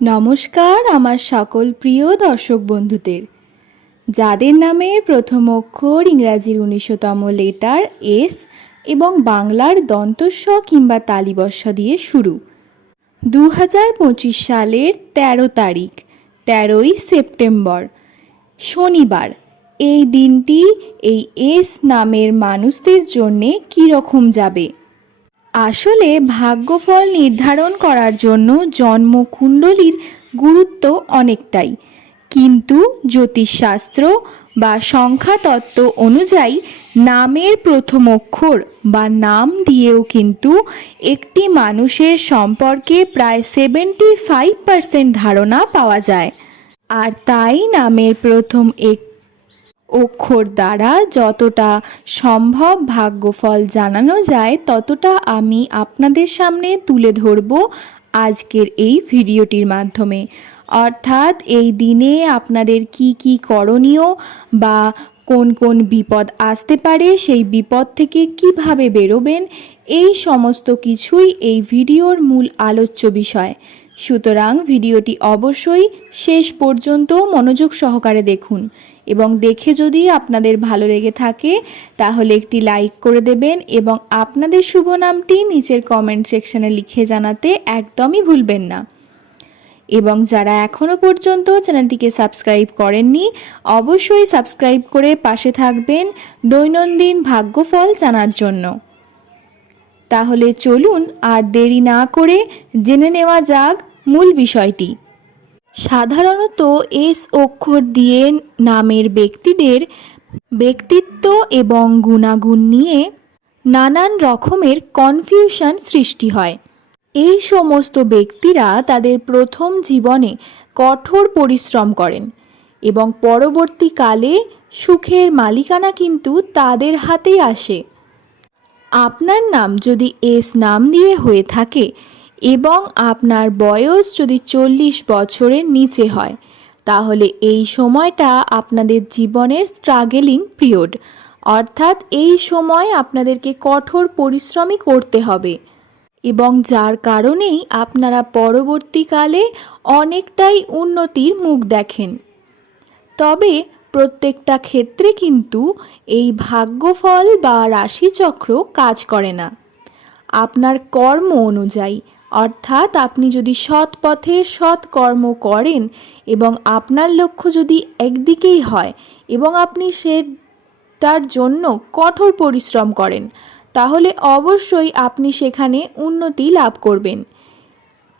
নমস্কার আমার সকল প্রিয় দর্শক বন্ধুদের। যাদের নামে প্রথম অক্ষর ইংরাজির উনিশতম লেটার এস এবং বাংলার দন্তস্ব কিংবা তালিবস্য দিয়ে শুরু। দু হাজার পঁচিশ সালের তেরো তারিখ, তেরোই সেপ্টেম্বর, শনিবার। এই দিনটি এই এস নামের মানুষদের জন্যে কীরকম যাবে? আসলে ভাগ্যফল নির্ধারণ করার জন্য জন্মকুণ্ডলীর গুরুত্ব অনেকটাই। কিন্তু জ্যোতিষশাস্ত্র বা সংখ্যাতত্ত্ব অনুযায়ী নামের প্রথম অক্ষর বা নাম দিয়েও কিন্তু একটি মানুষের সম্পর্কে প্রায় সেভেন্টি ফাইভ পার্সেন্ট ধারণা পাওয়া যায়। আর তাই নামের প্রথম এক অক্ষর দ্বারা যতটা সম্ভব ভাগ্যফল জানানো যায়, ততটা আমি আপনাদের সামনে তুলে ধরব আজকের এই ভিডিওটির মাধ্যমে। অর্থাৎ এই দিনে আপনাদের কি কি করণীয় বা কোন কোন বিপদ আসতে পারে, সেই বিপদ থেকে কীভাবে বেরোবেন, এই সমস্ত কিছুই এই ভিডিওর মূল আলোচ্য বিষয়। সুতরাং ভিডিওটি অবশ্যই শেষ পর্যন্ত মনোযোগ সহকারে দেখুন। এবং দেখে যদি আপনাদের ভালো লেগে থাকে, তাহলে একটি লাইক করে দেবেন এবং আপনাদের শুভ নামটি নিচের কমেন্ট সেকশানে লিখে জানাতে একদমই ভুলবেন না। এবং যারা এখনও পর্যন্ত চ্যানেলটিকে সাবস্ক্রাইব করেননি, অবশ্যই সাবস্ক্রাইব করে পাশে থাকবেন দৈনন্দিন ভাগ্যফল জানার জন্য। তাহলে চলুন আর দেরি না করে জেনে নেওয়া যাক মূল বিষয়টি। সাধারণত এস অক্ষর দিয়ে নামের ব্যক্তিদের ব্যক্তিত্ব এবং গুণাগুণ নিয়ে নানান রকমের কনফিউশন সৃষ্টি হয়। এই সমস্ত ব্যক্তিরা তাদের প্রথম জীবনে কঠোর পরিশ্রম করেন এবং পরবর্তীকালে সুখের মালিকানা কিন্তু তাদের হাতেই আসে। আপনার নাম যদি এস নাম দিয়ে হয়ে থাকে এবং আপনার বয়স যদি চল্লিশ বছরের নিচে হয়, তাহলে এই সময়টা আপনাদের জীবনের স্ট্রাগেলিং পিরিয়ড অর্থাৎ এই সময় আপনাদেরকে কঠোর পরিশ্রমই করতে হবে। এবং যার কারণেই আপনারা পরবর্তীকালে অনেকটাই উন্নতির মুখ দেখেন। তবে প্রত্যেকটা ক্ষেত্রে কিন্তু এই ভাগ্যফল বা রাশিচক্র কাজ করে না। আপনার কর্ম অনুযায়ী অর্থাৎ আপনি যদি সৎ পথে সৎ কর্ম করেন এবং আপনার লক্ষ্য যদি একদিকেই হয় এবং আপনি সে তার জন্য কঠোর পরিশ্রম করেন, তাহলে অবশ্যই আপনি সেখানে উন্নতি লাভ করবেন।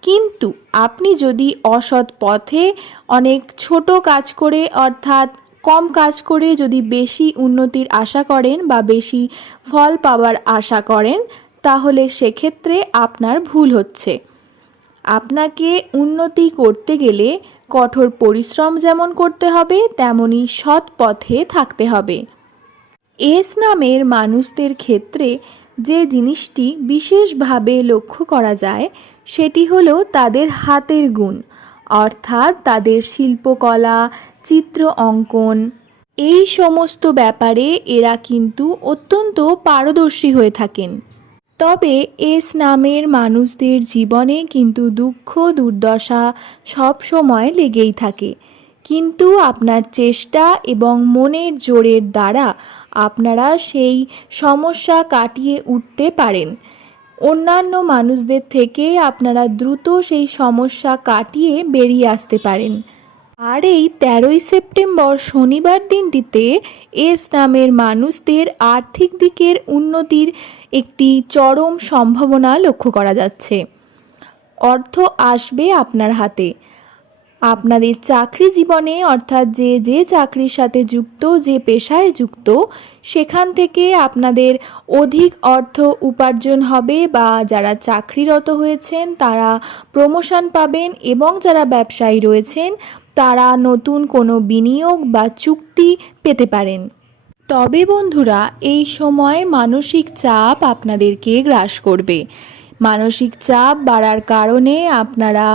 কিন্তু আপনি যদি অসৎ পথে অনেক ছোট কাজ করে, অর্থাৎ কম কাজ করে যদি বেশি উন্নতির আশা করেন বা বেশি ফল পাওয়ার আশা করেন তাহলে সেক্ষেত্রে আপনার ভুল হচ্ছে। আপনাকে উন্নতি করতে গেলে কঠোর পরিশ্রম যেমন করতে হবে, তেমনি সৎ পথে থাকতে হবে। এস নামের মানুষদের ক্ষেত্রে যে জিনিসটি বিশেষভাবে লক্ষ্য করা যায়, সেটি হলো তাদের হাতের গুণ, অর্থাৎ তাদের শিল্পকলা, চিত্র অঙ্কন। এই সমস্ত ব্যাপারে এরা কিন্তু অত্যন্ত পারদর্শী হয়ে থাকেন। তবে এস নামের মানুষদের জীবনে কিন্তু দুঃখ, দুর্দশা সব সময় লেগেই থাকে। কিন্তু আপনার চেষ্টা এবং মনের জোরের দ্বারা আপনারা সেই সমস্যা কাটিয়ে উঠতে পারেন। অন্যান্য মানুষদের থেকে আপনারা দ্রুত সেই সমস্যা কাটিয়ে বেরিয়ে আসতে পারেন। আর এই তেরোই সেপ্টেম্বর শনিবার দিনটিতে এস নামের মানুষদের আর্থিক দিকের উন্নতির একটি চরম সম্ভাবনা লক্ষ্য করা যাচ্ছে। অর্থ আসবে আপনার হাতে। আপনাদের চাকরি জীবনে, অর্থাৎ যে যে চাকরির সাথে যুক্ত, যে পেশায় যুক্ত, সেখান থেকে আপনাদের অধিক অর্থ উপার্জন হবে বা যারা চাকরিরত হয়েছেন, তারা প্রমোশন পাবেন এবং যারা ব্যবসায়ী রয়েছেন, তারা নতুন কোনো বিনিয়োগ বা চুক্তি পেতে পারেন। তবে বন্ধুরা, এই সময় মানসিক চাপ আপনাদেরকে গ্রাস করবে। মানসিক চাপ বাড়ার কারণে আপনারা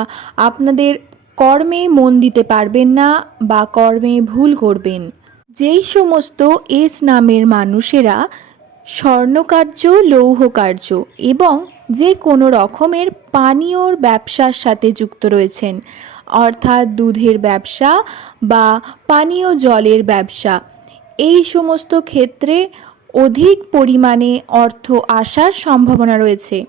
আপনাদের কর্মে মন দিতে পারবেন না বা কর্মে ভুল করবেন। যেই সমস্ত এস নামের মানুষেরা স্বর্ণকার্য, লৌহকার্য এবং যে কোনো রকমের পানীয়র ব্যবসার সাথে যুক্ত রয়েছেন, অর্থাৎ দুধের ব্যবসা বা পানীয় জলের ব্যবসা। এই সমস্ত ক্ষেত্রে অধিক পরিমাণে অর্থ আসার সম্ভাবনা রয়েছে।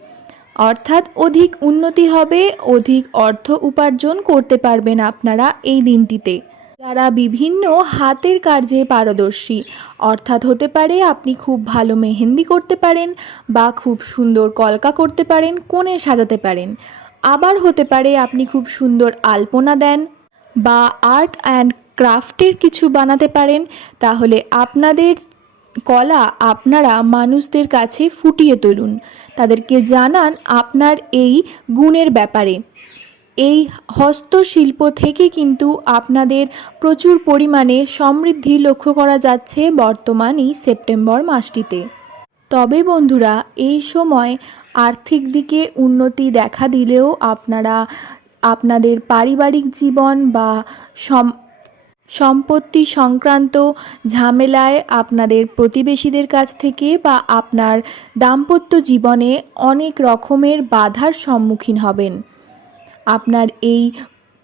অর্থাৎ অধিক উন্নতি হবে, অধিক অর্থ উপার্জন করতে পারবেন আপনারা এই দিনটিতে। যারা বিভিন্ন হাতের কার্যে পারদর্শী, অর্থাৎ হতে পারে আপনি খুব ভালো মেহেন্দি করতে পারেন বা খুব সুন্দর কলকা করতে পারেন, কোণে সাজাতে পারেন। আবার হতে পারে আপনি খুব সুন্দর আলপনা দেন বা আর্ট অ্যান্ড ক্রাফটের কিছু বানাতে পারেন, তাহলে আপনাদের কলা আপনারা মানুষদের কাছে ফুটিয়ে তুলুন। তাদেরকে জানান আপনার এই গুণের ব্যাপারে। এই হস্তশিল্প থেকে কিন্তু আপনাদের প্রচুর পরিমাণে সমৃদ্ধি লক্ষ্য করা যাচ্ছে বর্তমান এই সেপ্টেম্বর মাসটিতে। তবে বন্ধুরা, এই সময় আর্থিক দিকে উন্নতি দেখা দিলেও আপনারা, আপনাদের পারিবারিক জীবন বা সম্পত্তি সংক্রান্ত ঝামেলায় আপনাদের প্রতিবেশীদের কাছ থেকে বা আপনার দাম্পত্য জীবনে অনেক রকমের বাধার সম্মুখীন হবেন। আপনার এই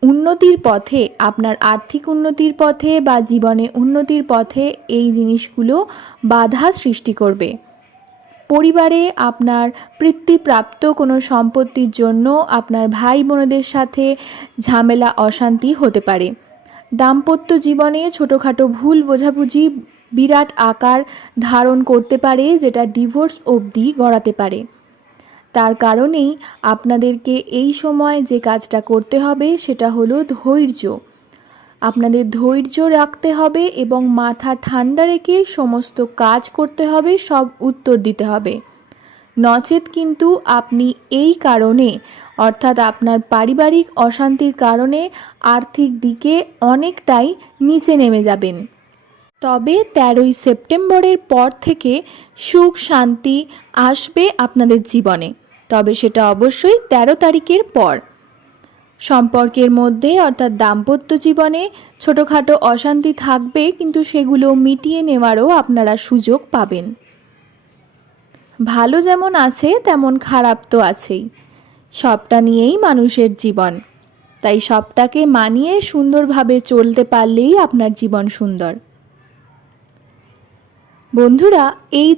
উন্নতির পথে, আপনার আর্থিক উন্নতির পথে বা জীবনে উন্নতির পথে এই জিনিসগুলো বাধা সৃষ্টি করবে। পরিবারে আপনার পৃত্তিপ্রাপ্ত কোনো সম্পত্তির জন্য আপনার ভাই বোনদের সাথে ঝামেলা, অশান্তি হতে পারে। দাম্পত্য জীবনে ছোটোখাটো ভুল বোঝাবুঝি বিরাট আকার ধারণ করতে পারে, যেটা ডিভোর্স অবধি গড়াতে পারে। তার কারণেই আপনাদেরকে এই সময় যে কাজটা করতে হবে, সেটা হলো ধৈর্য। আপনাদের ধৈর্য রাখতে হবে এবং মাথা ঠান্ডা রেখে সমস্ত কাজ করতে হবে, সব উত্তর দিতে হবে। নচেত কিন্তু আপনি এই কারণে, অর্থাৎ আপনার পারিবারিক অশান্তির কারণে আর্থিক দিকে অনেকটাই নিচে নেমে যাবেন। তবে তেরোই সেপ্টেম্বরের পর থেকে সুখ শান্তি আসবে আপনাদের জীবনে, তবে সেটা অবশ্যই তেরো তারিখের পর। সম্পর্কের মধ্যে, অর্থাৎ দাম্পত্য জীবনে ছোটোখাটো অশান্তি থাকবে, কিন্তু সেগুলো মিটিয়ে নেওয়ারও আপনারা সুযোগ পাবেন। ভালো যেমন আছে, তেমন খারাপ তো আছেই। সবটা নিয়েই মানুষের জীবন। তাই সবটাকে মানিয়ে সুন্দরভাবে চলতে পারলেই আপনার জীবন সুন্দর। বন্ধুরা, এই